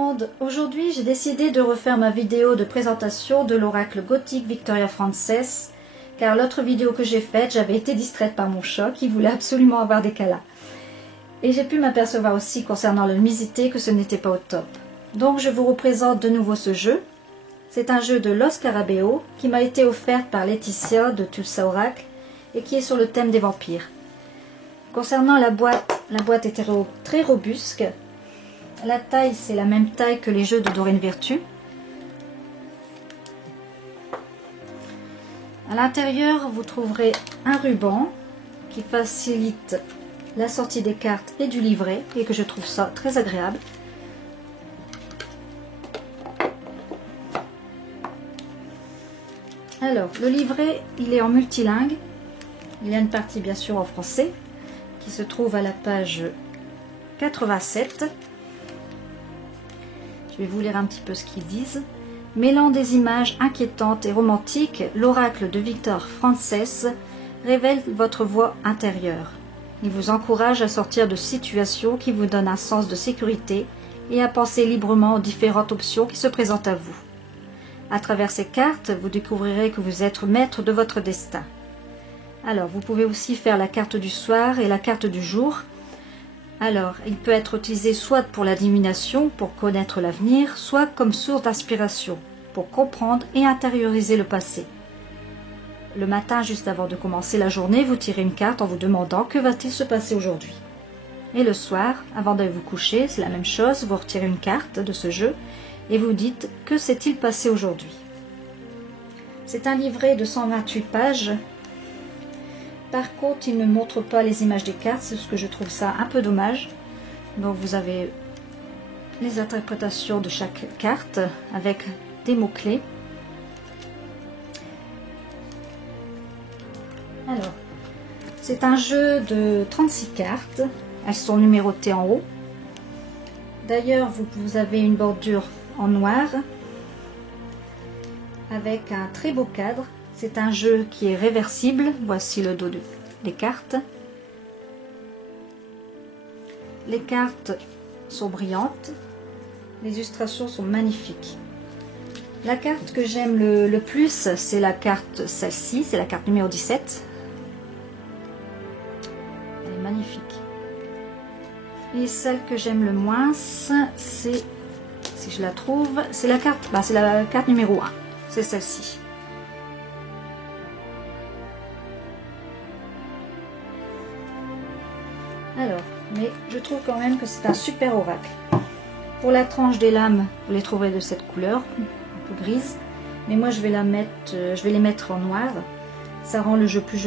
monde, aujourd'hui j'ai décidé de refaire ma vidéo de présentation de l'oracle gothique Victoria Frances, car l'autre vidéo que j'ai faite, j'avais été distraite par mon chat qui voulait absolument avoir des câlins. Et j'ai pu m'apercevoir aussi concernant la luminosité que ce n'était pas au top. Donc je vous représente de nouveau ce jeu. C'est un jeu de Los Scarabeo qui m'a été offert par Laetitia de Tulsa Oracle et qui est sur le thème des vampires. Concernant la boîte est très robuste. La taille, c'est la même taille que les jeux de Doreen Virtue. À l'intérieur, vous trouverez un ruban qui facilite la sortie des cartes et du livret et que je trouve ça très agréable. Alors, le livret, il est en multilingue. Il y a une partie bien sûr en français qui se trouve à la page 87. Je vais vous lire un petit peu ce qu'ils disent. Mêlant des images inquiétantes et romantiques, l'oracle de Victor Frances révèle votre voix intérieure. Il vous encourage à sortir de situations qui vous donnent un sens de sécurité et à penser librement aux différentes options qui se présentent à vous. À travers ces cartes, vous découvrirez que vous êtes maître de votre destin. Alors, vous pouvez aussi faire la carte du soir et la carte du jour. Alors, il peut être utilisé soit pour la divination, pour connaître l'avenir, soit comme source d'inspiration, pour comprendre et intérioriser le passé. Le matin, juste avant de commencer la journée, vous tirez une carte en vous demandant que va-t-il se passer aujourd'hui. Et le soir, avant d'aller vous coucher, c'est la même chose, vous retirez une carte de ce jeu et vous dites que s'est-il passé aujourd'hui. C'est un livret de 128 pages. Par contre, il ne montre pas les images des cartes, c'est ce que je trouve ça un peu dommage. Donc vous avez les interprétations de chaque carte avec des mots-clés. Alors, c'est un jeu de 36 cartes. Elles sont numérotées en haut. D'ailleurs, vous avez une bordure en noir avec un très beau cadre. C'est un jeu qui est réversible. Voici le dos des cartes. Les cartes sont brillantes. Les illustrations sont magnifiques. La carte que j'aime le plus, c'est la carte, celle-ci, c'est la carte numéro 17. Elle est magnifique. Et celle que j'aime le moins, c'est, si je la trouve, c'est la carte numéro 1. C'est celle-ci. Alors, mais je trouve quand même que c'est un super oracle. Pour la tranche des lames, vous les trouverez de cette couleur, un peu grise. Mais moi, je vais les mettre en noir. Ça rend le jeu plus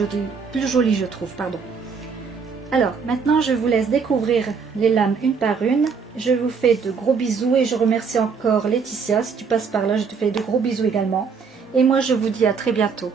joli, je trouve. Pardon. Alors, maintenant, je vous laisse découvrir les lames une par une. Je vous fais de gros bisous et je remercie encore Laetitia. Si tu passes par là, je te fais de gros bisous également. Et moi, je vous dis à très bientôt.